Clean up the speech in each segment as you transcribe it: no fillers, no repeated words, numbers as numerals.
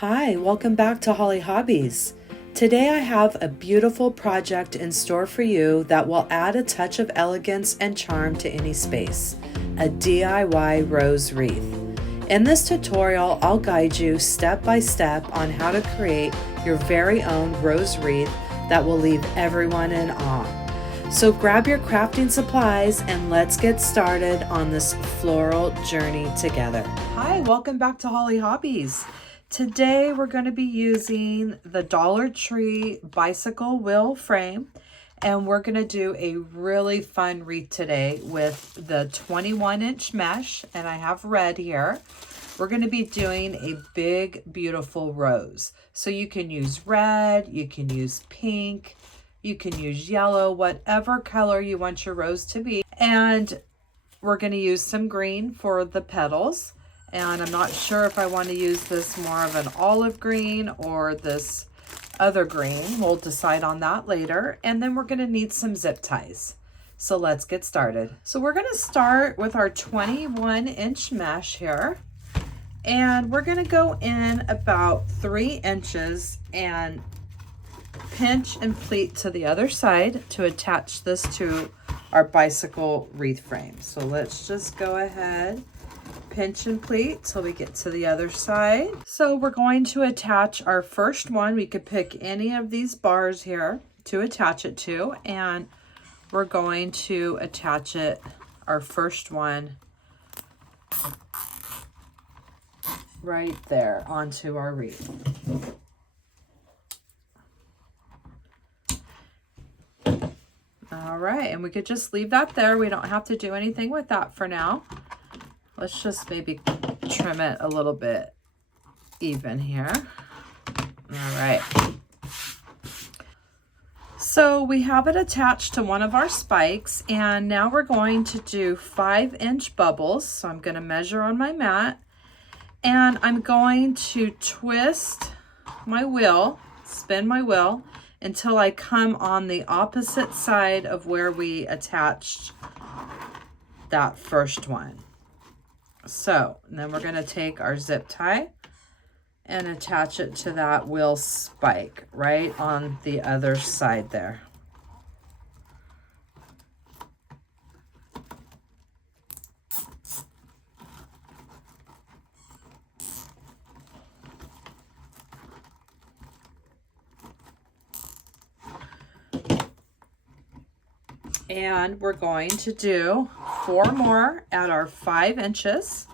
Hi, welcome back to Hollie Hobbies. Today I have a beautiful project in store for you that will add a touch of elegance and charm to any space, a DIY rose wreath. In this tutorial, I'll guide you step by step on how to create your very own rose wreath that will leave everyone in awe. So grab your crafting supplies and let's get started on this floral journey together. Hi, welcome back to Hollie Hobbies. Today we're going to be using the Dollar Tree bicycle wheel frame, and we're going to do a really fun wreath today with the 21-inch mesh, and I have red here. We're going to be doing a big, beautiful rose. So you can use red, you can use pink, you can use yellow, whatever color you want your rose to be. And we're going to use some green for the petals. And I'm not sure if I want to use this more of an olive green or this other green. We'll decide on that later. And then we're going to need some zip ties. So let's get started. So we're going to start with our 21-inch mesh here. And we're going to go in about 3 inches and pinch and pleat to the other side to attach this to our bicycle wreath frame. So let's just go ahead, pinch and pleat till we get to the other side. So we're going to attach our first one. We could pick any of these bars here to attach it to, and we're going to attach it, our first one, right there onto our wreath. All right, and we could just leave that there. We don't have to do anything with that for now. Let's just maybe trim it a little bit even here. All right. So we have it attached to one of our spikes, and now we're going to do 5-inch bubbles. So I'm going to measure on my mat, and I'm going to twist my wheel, spin my wheel, until I come on the opposite side of where we attached that first one. So then we're going to take our zip tie and attach it to that wheel spike right on the other side there. And we're going to do 4 more at our 5 inches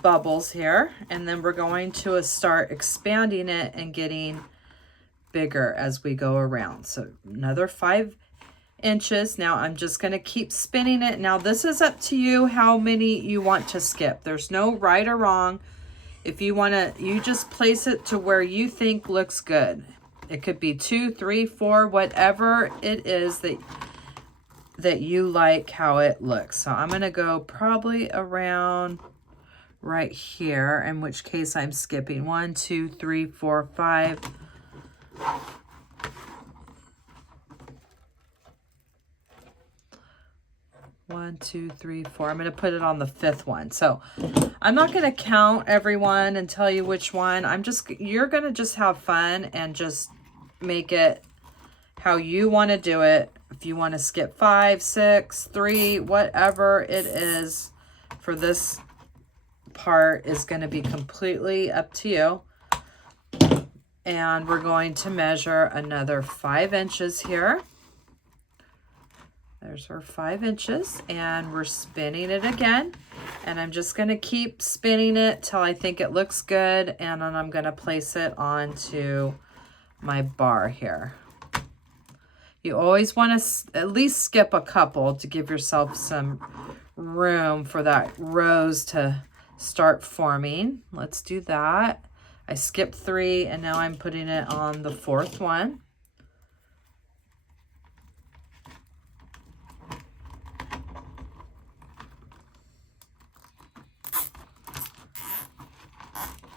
bubbles here. And then we're going to start expanding it and getting bigger as we go around. So another 5 inches. Now I'm just going to keep spinning it. Now this is up to you how many you want to skip. There's no right or wrong. If you want to, you just place it to where you think looks good. It could be 2, 3, 4, whatever it is that you like how it looks. So I'm going to go probably around right here, in which case I'm skipping 1, 2, 3, 4, 5. One, two, three, four. I'm going to put it on the 5th one. So I'm not going to count everyone and tell you which one. You're going to just have fun and just make it how you want to do it. If you want to skip 5, 6, 3, whatever it is for this part is going to be completely up to you. And we're going to measure another 5 inches here. There's our 5 inches, and we're spinning it again. And I'm just going to keep spinning it till I think it looks good, and then I'm going to place it onto my bar here. You always want to at least skip a couple to give yourself some room for that rose to start forming. Let's do that. I skipped 3, and now I'm putting it on the 4th one.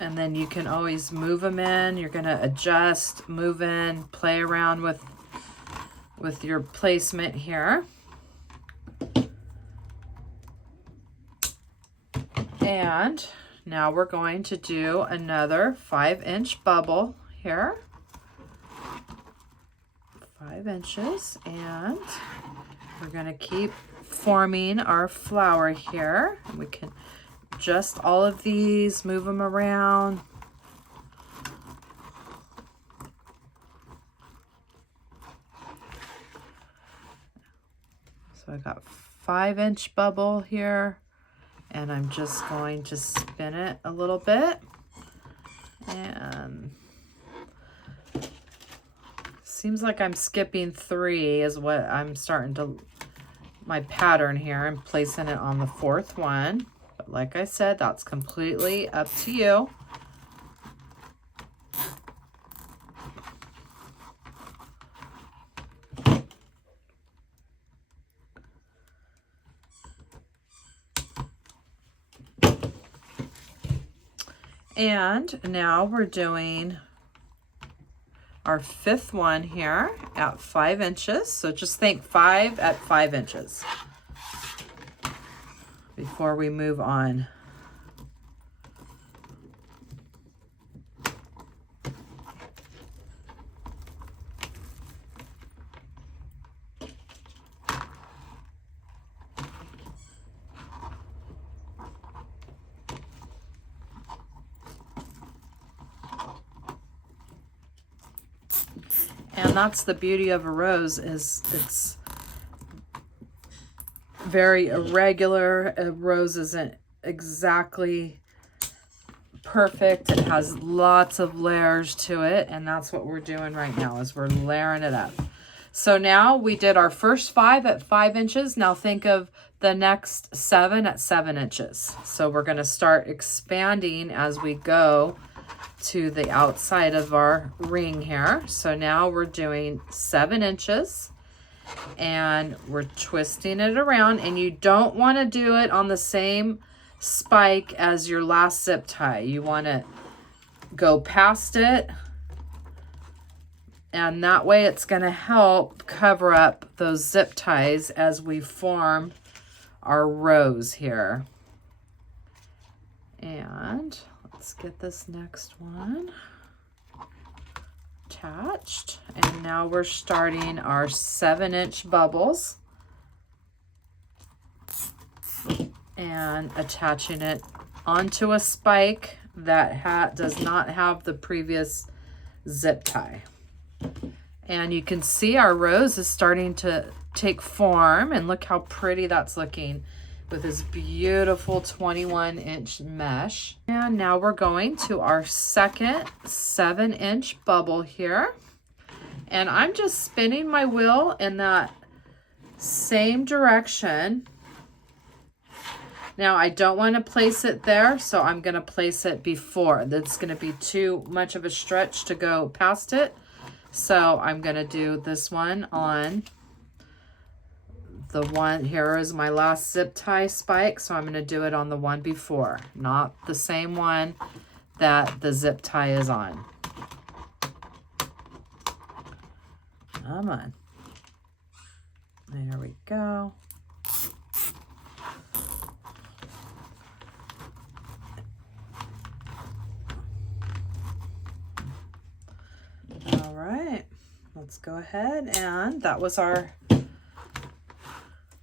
And then you can always move them in. You're going to adjust, move in, play around with your placement here. And now we're going to do another 5-inch bubble here. 5 inches, and we're going to keep forming our flower here. And we can adjust all of these, move them around. So I got 5-inch bubble here, and I'm just going to spin it a little bit. And seems like I'm skipping 3 is what I'm starting to, my pattern here. I'm placing it on the 4th one. But like I said, that's completely up to you. And now we're doing our 5th one here at 5 inches. So just think 5 at 5 inches before we move on. And that's the beauty of a rose, is it's very irregular. A rose isn't exactly perfect. It has lots of layers to it, and that's what we're doing right now, is we're layering it up. So now we did our first 5 at 5 inches. Now think of the next 7 at 7 inches. So we're going to start expanding as we go to the outside of our ring here. So now we're doing 7 inches, and we're twisting it around, and you don't want to do it on the same spike as your last zip tie. You want to go past it, and that way it's going to help cover up those zip ties as we form our rose here. And let's get this next one attached. And now we're starting our 7-inch bubbles and attaching it onto a spike that does not have the previous zip tie. And you can see our rose is starting to take form, and look how pretty that's looking with this beautiful 21-inch mesh. And now we're going to our second 7-inch bubble here. And I'm just spinning my wheel in that same direction. Now I don't want to place it there, so I'm going to place it before. That's going to be too much of a stretch to go past it. So I'm going to do this one on the one. Here is my last zip tie spike, so I'm going to do it on the one before, not the same one that the zip tie is on. Come on. There we go. All right, let's go ahead, and that was our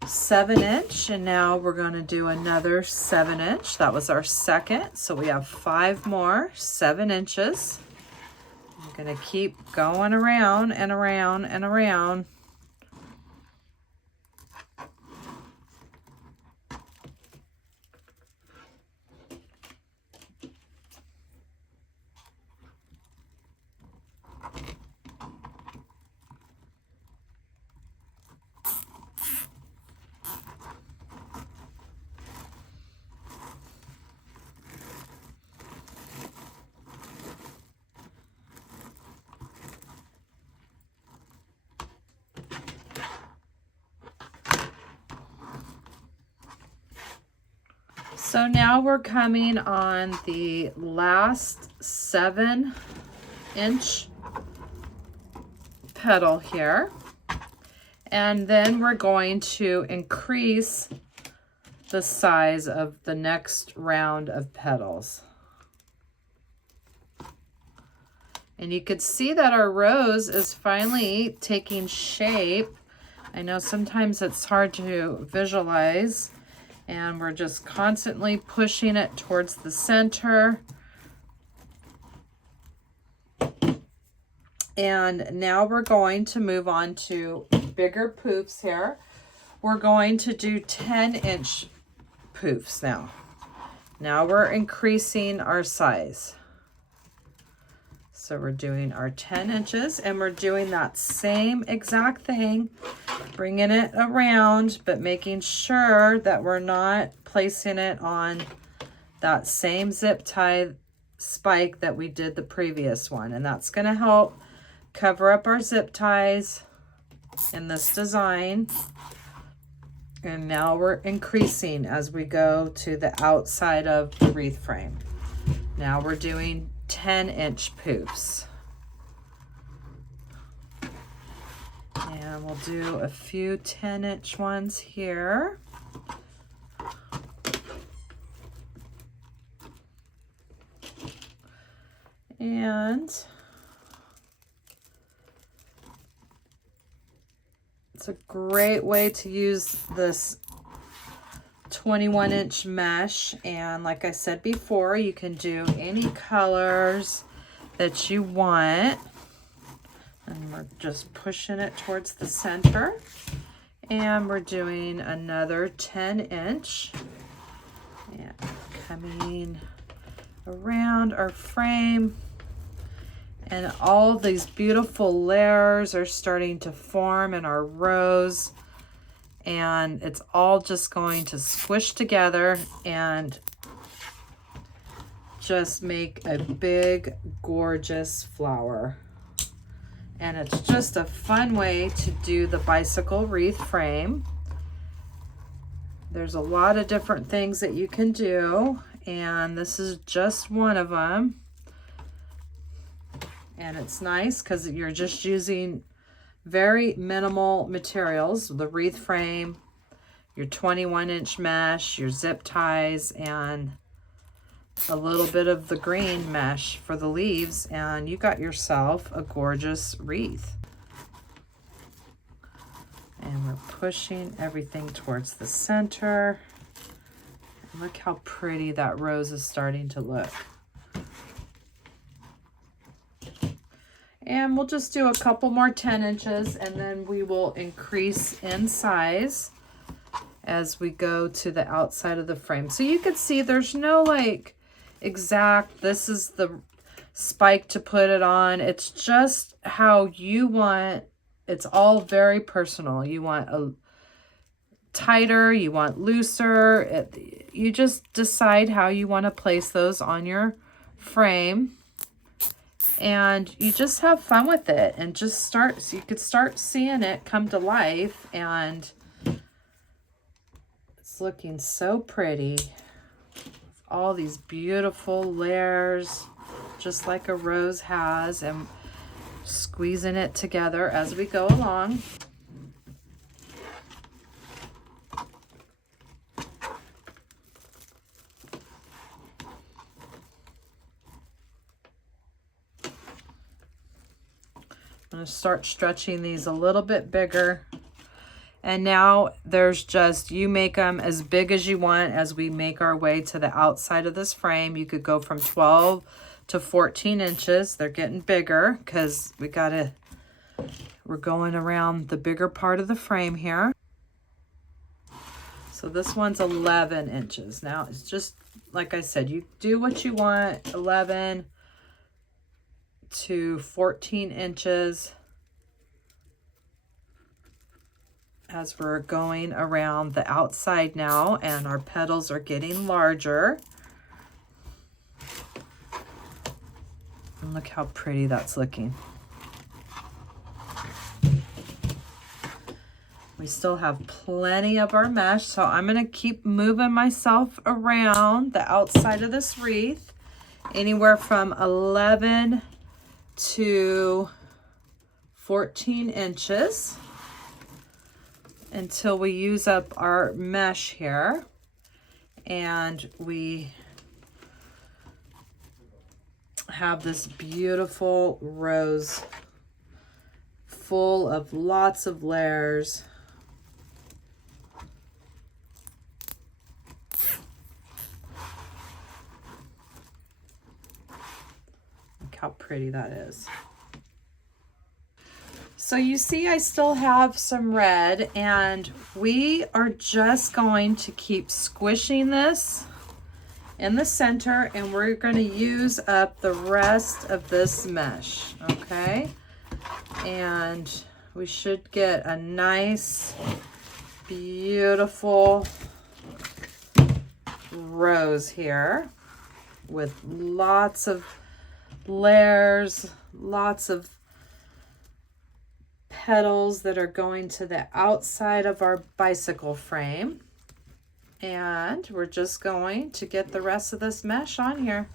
7-inch, and now we're going to do another 7-inch. That was our second, so we have 5 more 7 inches. I'm going to keep going around and around and around. So now we're coming on the last 7-inch petal here. And then we're going to increase the size of the next round of petals. And you could see that our rose is finally taking shape. I know sometimes it's hard to visualize, and we're just constantly pushing it towards the center. And now we're going to move on to bigger poofs here. We're going to do 10-inch poofs now. Now we're increasing our size. So we're doing our 10 inches, and we're doing that same exact thing, bringing it around, but making sure that we're not placing it on that same zip tie spike that we did the previous one. And that's going to help cover up our zip ties in this design. And now we're increasing as we go to the outside of the wreath frame. Now we're doing 10-inch poofs. And we'll do a few 10-inch ones here. And it's a great way to use this 21-inch mesh, and like I said before, you can do any colors that you want. And we're just pushing it towards the center, and we're doing another 10-inch and coming around our frame, and all these beautiful layers are starting to form in our rose. And it's all just going to squish together and just make a big, gorgeous flower. And it's just a fun way to do the bicycle wreath frame. There's a lot of different things that you can do, and this is just one of them. And it's nice because you're just using very minimal materials, the wreath frame, your 21-inch mesh, your zip ties, and a little bit of the green mesh for the leaves, and you got yourself a gorgeous wreath. And we're pushing everything towards the center. And look how pretty that rose is starting to look. And we'll just do a couple more 10 inches, and then we will increase in size as we go to the outside of the frame. So you can see there's no like exact, this is the spike to put it on. It's just how you want. It's all very personal. You want a tighter, you want looser. You just decide how you want to place those on your frame. And you just have fun with it and just start, so you could start seeing it come to life, and it's looking so pretty. All these beautiful layers, just like a rose has, and squeezing it together as we go along. I'm going to start stretching these a little bit bigger. And now there's just, you make them as big as you want as we make our way to the outside of this frame. You could go from 12 to 14 inches. They're getting bigger because we're going around the bigger part of the frame here. So this one's 11 inches. Now it's just, like I said, you do what you want, 11 to 14 inches as we're going around the outside now, and our petals are getting larger. And look how pretty that's looking. We still have plenty of our mesh, so I'm going to keep moving myself around the outside of this wreath, anywhere from 11 to 14 inches until we use up our mesh here. And we have this beautiful rose full of lots of layers. Look how pretty that is. So you see I still have some red, and we are just going to keep squishing this in the center, and we're going to use up the rest of this mesh, okay? And we should get a nice, beautiful rose here with lots of layers, lots of petals that are going to the outside of our bicycle frame. And we're just going to get the rest of this mesh on here.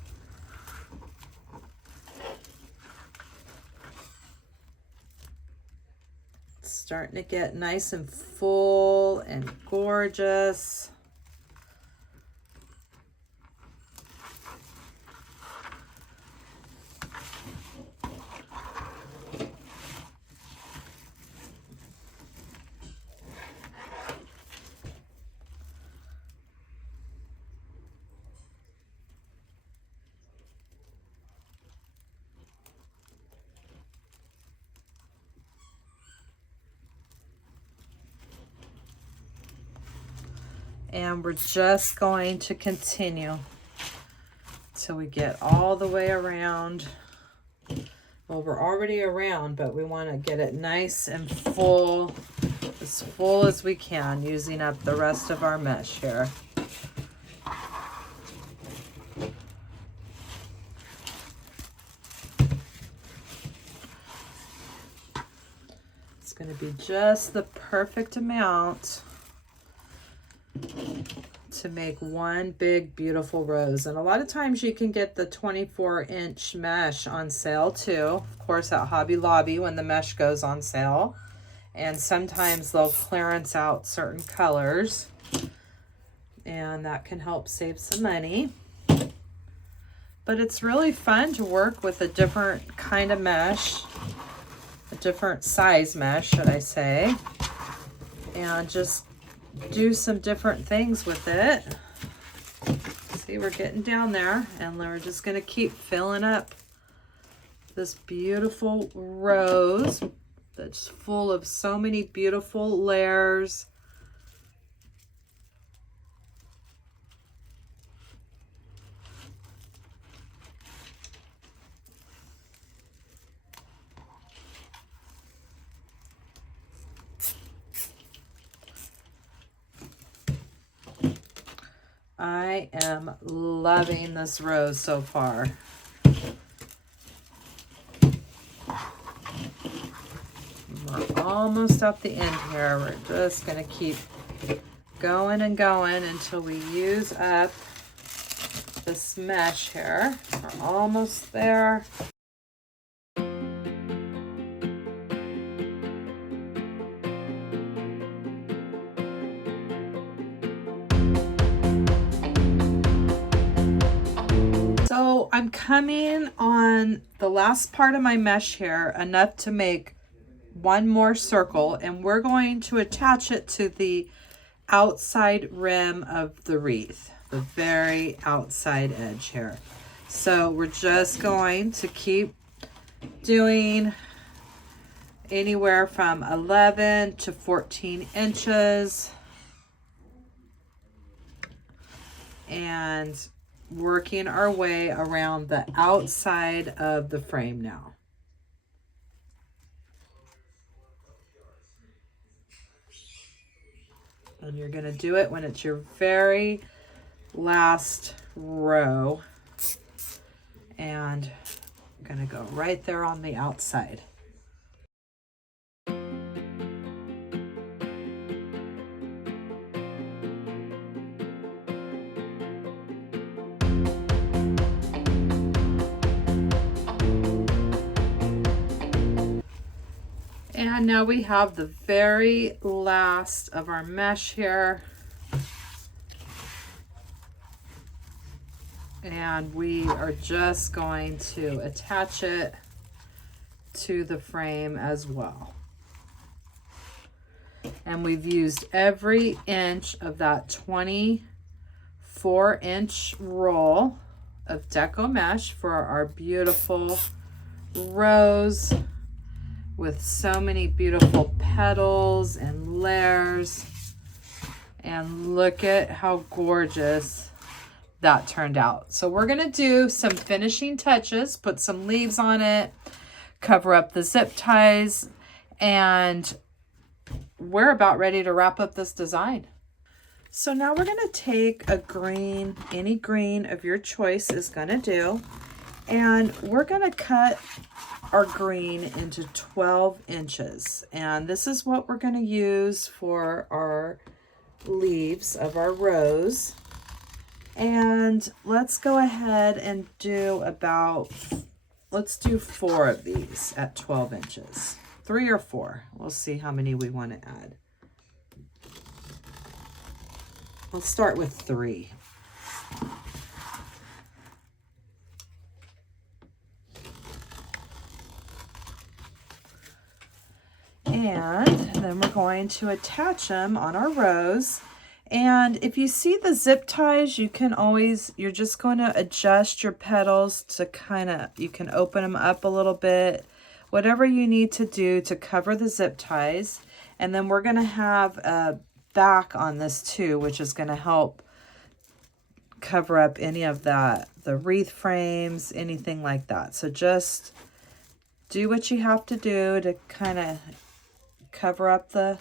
It's starting to get nice and full and gorgeous. And we're just going to continue till we get all the way around. Well, we're already around, but we want to get it nice and full, as full as we can, using up the rest of our mesh here. It's going to be just the perfect amount to make one big beautiful rose. And a lot of times you can get the 24-inch mesh on sale too, of course at Hobby Lobby when the mesh goes on sale. And sometimes they'll clearance out certain colors, and that can help save some money. But it's really fun to work with a different kind of mesh, a different size mesh, should I say, and just do some different things with it. See, we're getting down there, and we're just going to keep filling up this beautiful rose that's full of so many beautiful layers. I am loving this rose so far. We're almost at the end here. We're just going to keep going and going until we use up this mesh here. We're almost there. So I'm coming on the last part of my mesh here, enough to make one more circle, and we're going to attach it to the outside rim of the wreath, the very outside edge here. So we're just going to keep doing anywhere from 11 to 14 inches and working our way around the outside of the frame now. And you're going to do it when it's your very last row. And I'm going to go right there on the outside. And now we have the very last of our mesh here. And we are just going to attach it to the frame as well. And we've used every inch of that 24-inch roll of deco mesh for our beautiful rose with so many beautiful petals and layers. And look at how gorgeous that turned out. So we're gonna do some finishing touches, put some leaves on it, cover up the zip ties, and we're about ready to wrap up this design. So now we're gonna take a green, any green of your choice is gonna do, and we're gonna cut our green into 12 inches. And this is what we're gonna use for our leaves of our rose. And let's go ahead and do about, let's do 4 of these at 12 inches. 3 or 4. We'll see how many we want to add. Let's start with 3. And then we're going to attach them on our rose. And if you see the zip ties, you can always, you're just going to adjust your petals to kind of, you can open them up a little bit, whatever you need to do to cover the zip ties. And then we're going to have a back on this too, which is going to help cover up any of that, the wreath frames, anything like that. So just do what you have to do to kind of cover up the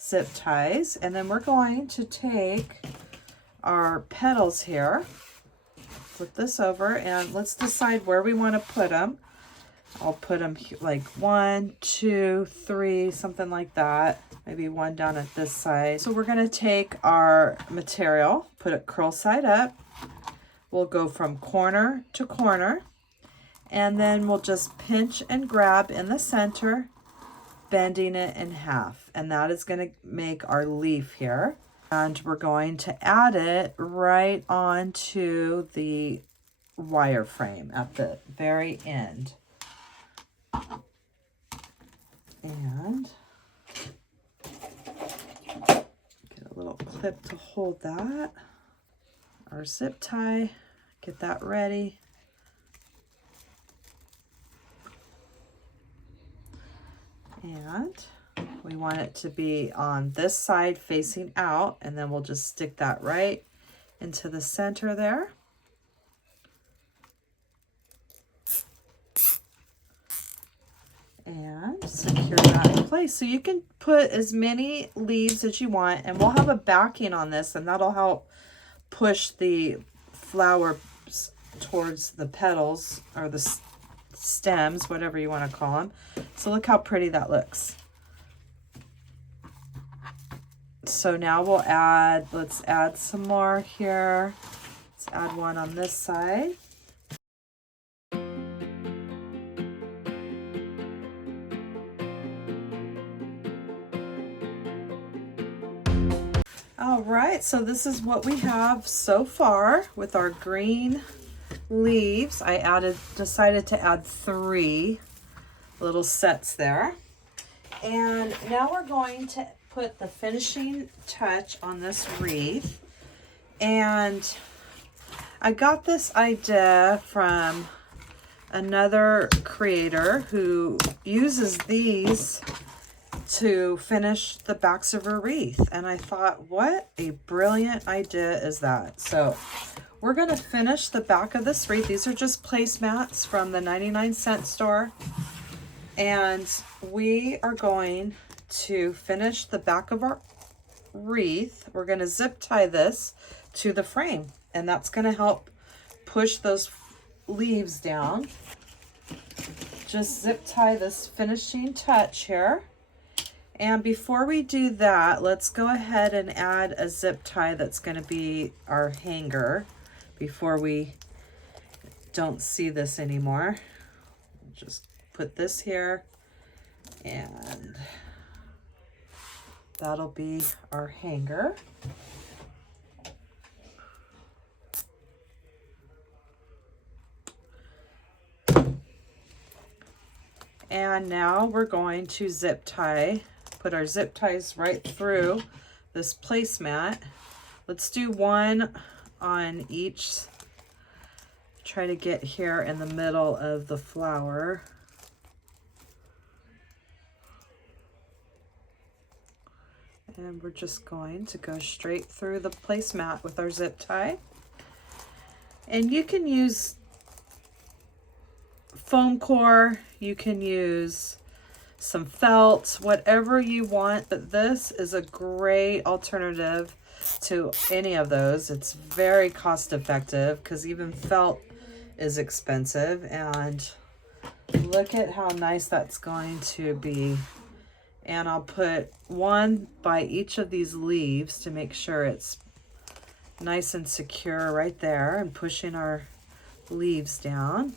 zip ties. And then we're going to take our petals here, flip this over, and let's decide where we want to put them. I'll put them like 1, 2, 3, something like that. Maybe 1 down at this side. So we're going to take our material, put it curl side up. We'll go from corner to corner, and then we'll just pinch and grab in the center, bending it in half. And that is going to make our leaf here. And we're going to add it right onto the wire frame at the very end. And get a little clip to hold that. Our zip tie, get that ready. And we want it to be on this side facing out, and then we'll just stick that right into the center there. And secure that in place. So you can put as many leaves as you want, and we'll have a backing on this, and that'll help push the flowers towards the petals or the stems, whatever you want to call them. So look how pretty that looks. So now we'll add, let's add some more here. Let's add one on this side. All right, so this is what we have so far with our green leaves. I decided to add 3 little sets there. And now we're going to put the finishing touch on this wreath. And I got this idea from another creator who uses these to finish the backs of her wreath. And I thought, what a brilliant idea is that? So we're going to finish the back of this wreath. These are just placemats from the 99-cent store. And we are going to finish the back of our wreath. We're going to zip tie this to the frame, and that's going to help push those leaves down. Just zip tie this finishing touch here. And before we do that, let's go ahead and add a zip tie that's going to be our hanger before we don't see this anymore. Just put this here, and that'll be our hanger. And now we're going to zip tie, put our zip ties right through this placemat. Let's do one on each. Try to get here in the middle of the flower. And we're just going to go straight through the placemat with our zip tie. And you can use foam core, you can use some felt, whatever you want, but this is a great alternative to any of those. It's very cost effective because even felt is expensive, and look at how nice that's going to be. And I'll put one by each of these leaves to make sure it's nice and secure right there, and pushing our leaves down.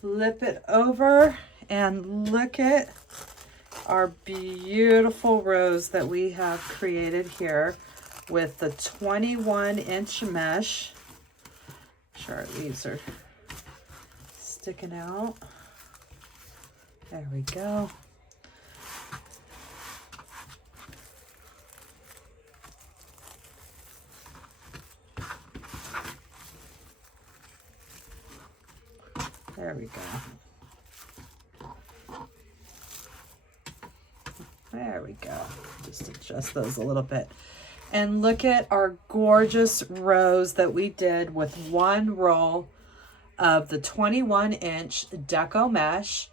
Flip it over and look at our beautiful rose that we have created here with the 21-inch mesh. Make sure our leaves are sticking out. There we go. There we go. There we go. Just adjust those a little bit. And look at our gorgeous rose that we did with one roll of the 21-inch deco mesh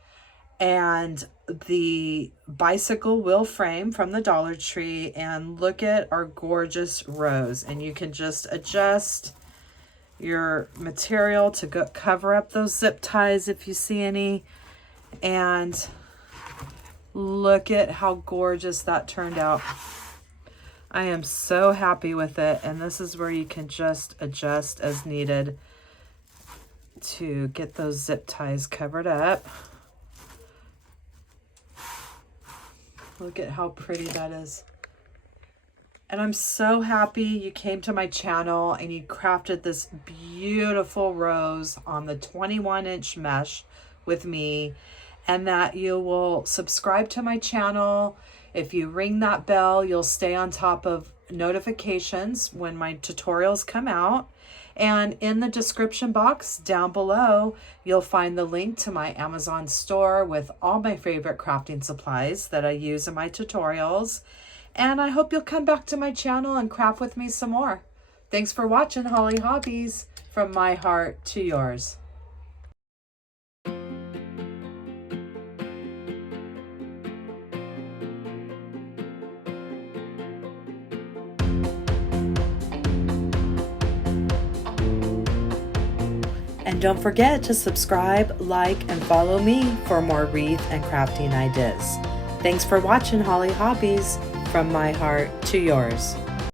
and the bicycle wheel frame from the Dollar Tree. And look at our gorgeous rose. And you can just adjust your material to cover up those zip ties if you see any. And look at how gorgeous that turned out. I am so happy with it, and this is where you can just adjust as needed to get those zip ties covered up. Look at how pretty that is. And I'm so happy you came to my channel and you crafted this beautiful rose on the 21-inch mesh with me, and that you will subscribe to my channel. If you ring that bell, you'll stay on top of notifications when my tutorials come out. And in the description box down below, you'll find the link to my Amazon store with all my favorite crafting supplies that I use in my tutorials. And I hope you'll come back to my channel and craft with me some more. Thanks for watching Hollie Hobbies, from my heart to yours. And don't forget to subscribe, like, and follow me for more wreath and crafting ideas. Thanks for watching Hollie Hobbies, from my heart to yours.